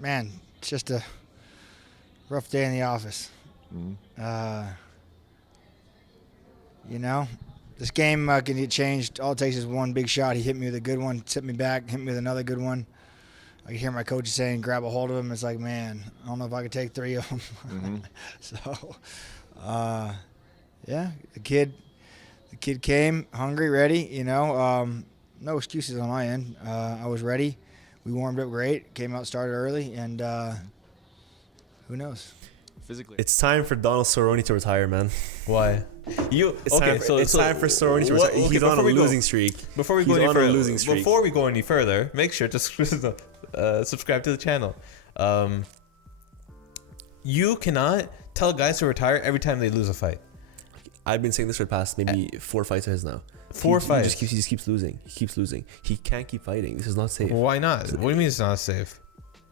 Man, it's just a rough day in the office. You know, this game can get changed. All it takes is one big shot. He hit me with a good one, tipped me back, hit me with another good one. I can hear my coach saying, grab a hold of him. It's like, man, I don't know if I could take 3 of them. So, yeah, the kid came hungry, ready, you know. No excuses on my end. I was ready. We warmed up great, came out, started early, and who knows? Physically. It's time for Donald Cerrone to retire, man. Why? It's time for Cerrone to retire. He's on a losing streak. Before we go any further, make sure to subscribe to the channel. You cannot tell guys to retire every time they lose a fight. I've been saying this for the past maybe 4 fights of his now. He just keeps losing. He can't keep fighting. This is not safe. Why not? What do you mean it's not safe?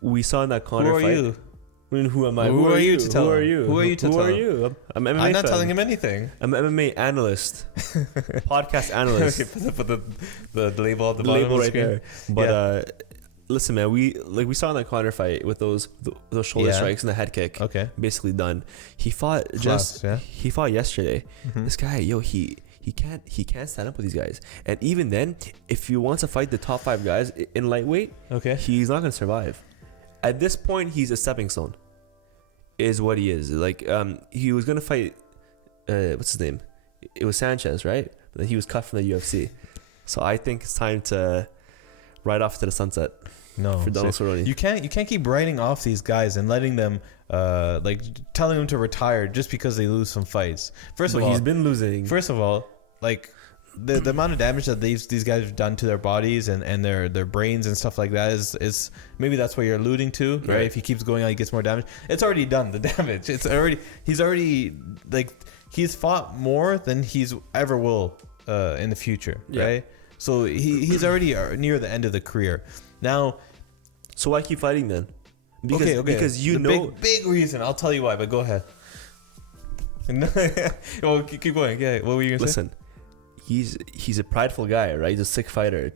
We saw in that Conor fight. You? Who am I? Who are you to tell him? Who are you to tell him? I'm an MMA I'm not fan. telling him anything. I'm an MMA analyst. Podcast analyst. Okay, put the label at the bottom label of the right screen. there. But listen, man, we saw in that Conor fight with those shoulder strikes and the head kick. Okay. Basically done. He fought he fought yesterday. This guy, he can't stand up with these guys. And even then, if he wants to fight the top 5 guys in lightweight, he's not gonna survive. At this point, he's a stepping stone. Is what he is. Like, he was gonna fight what's his name? It was Sanchez, right? But then he was cut from the UFC. So I think it's time to ride off to the sunset. No, for Donald Cerrone. You can't keep writing off these guys and letting them like telling them to retire just because they lose some fights. First of all, he's been losing. First of all, like the amount of damage that these guys have done to their bodies and their brains and stuff like that is maybe that's what you're alluding to, right? If he keeps going on, he gets more damage. It's already done, the damage. He's already like he's fought more than he's ever will in the future, right? So he's already near the end of the career. Now, so why keep fighting then? Because big reason. I'll tell you why, but go ahead. Well, keep going. Yeah, what were you gonna say? Listen. He's a prideful guy, right? He's a sick fighter,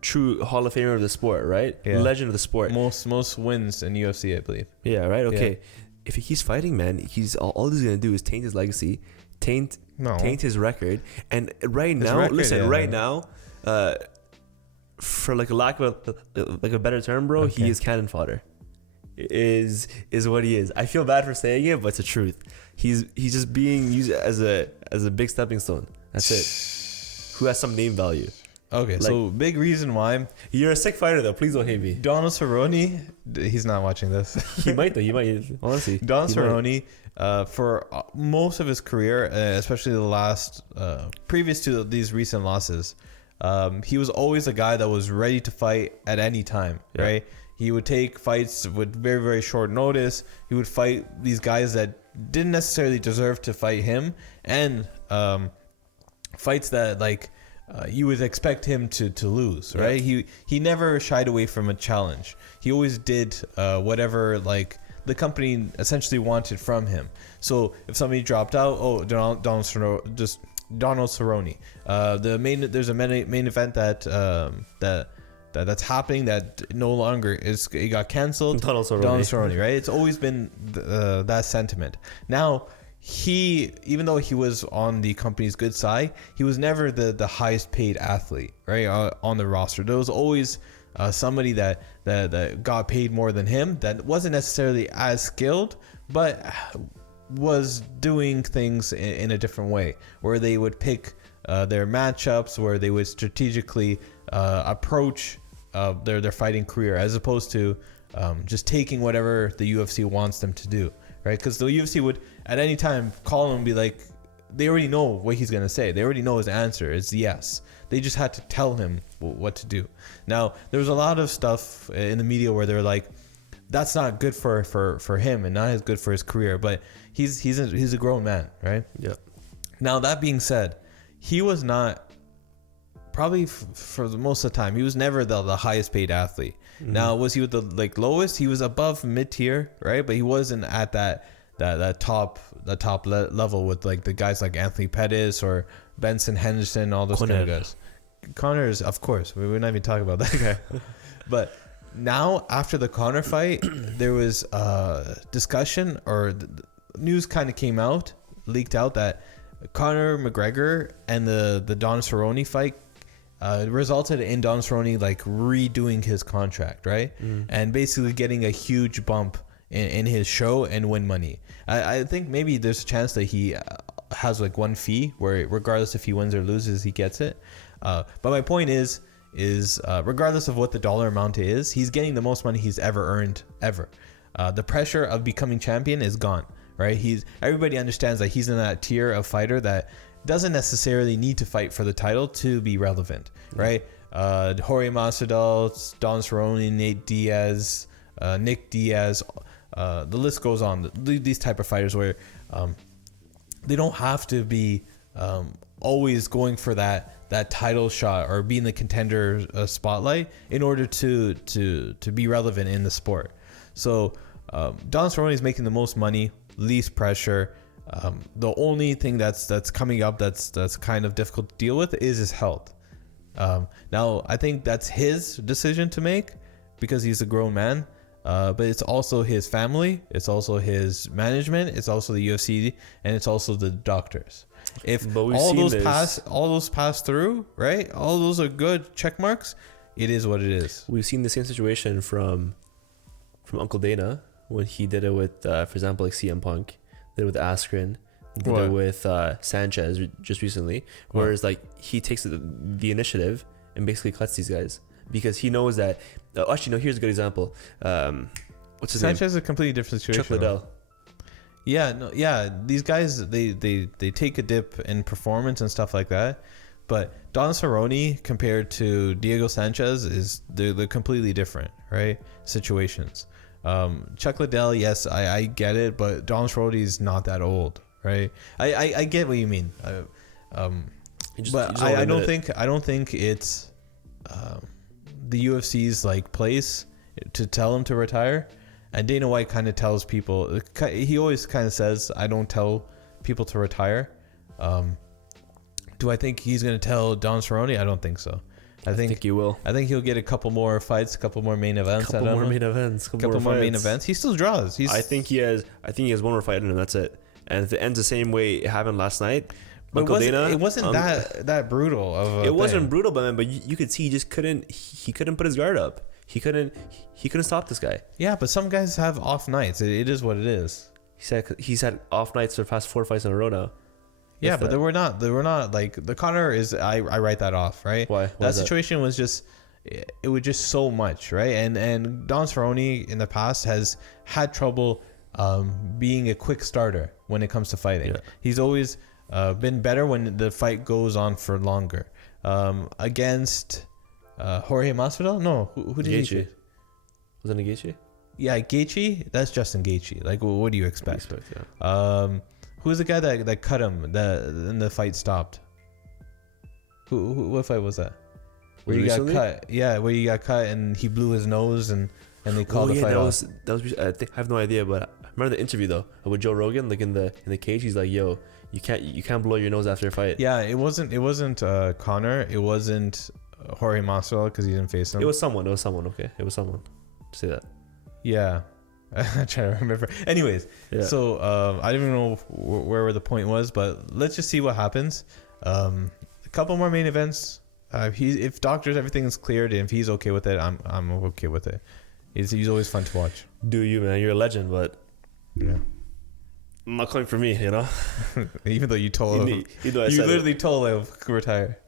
true Hall of Famer of the sport, right? Legend of the sport. Most wins in UFC, I believe. Yeah, right. Okay, if he's fighting, man, he's all he's gonna do is taint his legacy, taint his record, and right now, for like a lack of a better term, bro, he is cannon fodder. Is what he is. I feel bad for saying it, but it's the truth. He's just being used as a big stepping stone. That's it. Who has some name value. Okay, so big reason why. You're a sick fighter, though. Please don't hate me. Donald Cerrone, he's not watching this. He might, though. He might, honestly. Donald Cerrone, for most of his career, especially the last, previous to these recent losses, he was always a guy that was ready to fight at any time, right? He would take fights with very, very short notice. He would fight these guys that didn't necessarily deserve to fight him, and fights that you would expect him to lose, right? He never shied away from a challenge. He always did whatever the company essentially wanted from him. So if somebody dropped out, Donald Cerrone. There's a main event that's happening that no longer it got canceled. Donald Cerrone, right? It's always been that sentiment. Now, even though he was on the company's good side, he was never the highest paid athlete, right, on the roster. There was always somebody that got paid more than him, that wasn't necessarily as skilled, but was doing things in a different way, where they would pick their matchups, where they would strategically approach their fighting career, as opposed to just taking whatever the UFC wants them to do, right? Because the UFC would at any time call him and be like, they already know what he's going to say. They already know his answer. It's yes. They just had to tell him what to do. Now, there was a lot of stuff in the media where they're like, that's not good for him and not as good for his career, but he's a grown man, right? Yeah. Now, that being said, he was not, probably for the most of the time, he was never the highest paid athlete. Mm-hmm. Now, was he with the lowest? He was above mid-tier, right? But he wasn't at that top level with the guys like Anthony Pettis or Benson Henderson, all those kind of guys. Connor's, of course, we're not even talking about that guy. But now after the Conor fight, there was discussion or the news kind of came out, leaked out that Conor McGregor and the Donald Cerrone fight resulted in Donald Cerrone like redoing his contract, right? And basically getting a huge bump in his show and win money. I think maybe there's a chance that he has like one fee where regardless if he wins or loses, he gets it. But my point is regardless of what the dollar amount is, he's getting the most money he's ever earned ever. The pressure of becoming champion is gone, right? Everybody understands that he's in that tier of fighter that doesn't necessarily need to fight for the title to be relevant, right? Jorge Masvidal, Don Cerrone, Nate Diaz, Nick Diaz, the list goes on. These type of fighters where they don't have to be always going for that title shot or be in the contender spotlight in order to be relevant in the sport. So Don Cerrone is making the most money, least pressure. The only thing that's coming up that's kind of difficult to deal with is his health. Now I think that's his decision to make because he's a grown man. But it's also his family, it's also his management, it's also the UFC, and it's also the doctors. If all those pass through, right? All those are good check marks. It is what it is. We've seen the same situation from Uncle Dana when he did it with, for example, like CM Punk, did it with Askren, did it with Sanchez just recently. Whereas like he takes the initiative and basically cuts these guys because he knows that. Actually, no. Here's a good example. What's his name? Sanchez is a completely different situation. Chuck Liddell. Yeah. These guys, they take a dip in performance and stuff like that. But Don Cerrone compared to Diego Sanchez they're completely different, right? Situations. Chuck Liddell, yes, I get it, but Don Cerrone is not that old, right? I get what you mean. But I don't think it's the UFC's like place to tell him to retire. And Dana White kind of tells people, he always kind of says, I don't tell people to retire. Do I think he's going to tell Don Cerrone? I don't think so. I think he will. I think he'll get a couple more fights, a couple more main events. Couple more main events. He still draws. I think he has one more fight in him. That's it. And if it ends the same way it happened last night, but it wasn't that brutal. It wasn't brutal, but you could see he just couldn't put his guard up. He couldn't stop this guy. Yeah, but some guys have off nights. It is what it is. He's had off nights for the past 4 fights in a row now. Yeah, but they were not like the Conor is. I write that off, right? Why? That situation was just. It was just so much, right? And Don Cerrone in the past has had trouble being a quick starter when it comes to fighting. Yeah. He's always been better when the fight goes on for longer. Against Jorge Masvidal? No, who did he? Was it Gaethje? Yeah, Gaethje. That's Justin Gaethje. Like, what do you expect? Who's the guy that cut him? And the fight stopped. What fight was that? Where you got cut? Yeah, where you got cut and he blew his nose and they called the fight off. That was. I have no idea, but I remember the interview though with Joe Rogan, like in the cage. He's like, "Yo, you can't blow your nose after a fight." Yeah, it wasn't Conor. It wasn't Jorge Masvidal because he didn't face him. It was someone. Okay, it was someone. Say that. Yeah. I'm trying to remember. Anyways, yeah. So I don't even know where the point was, but let's just see what happens. A couple more main events. If doctors everything is cleared and if he's okay with it, I'm okay with it. He's always fun to watch. Do you, man? You're a legend, but yeah, not coming for me, you know. Even though you told him, you literally told him to retire.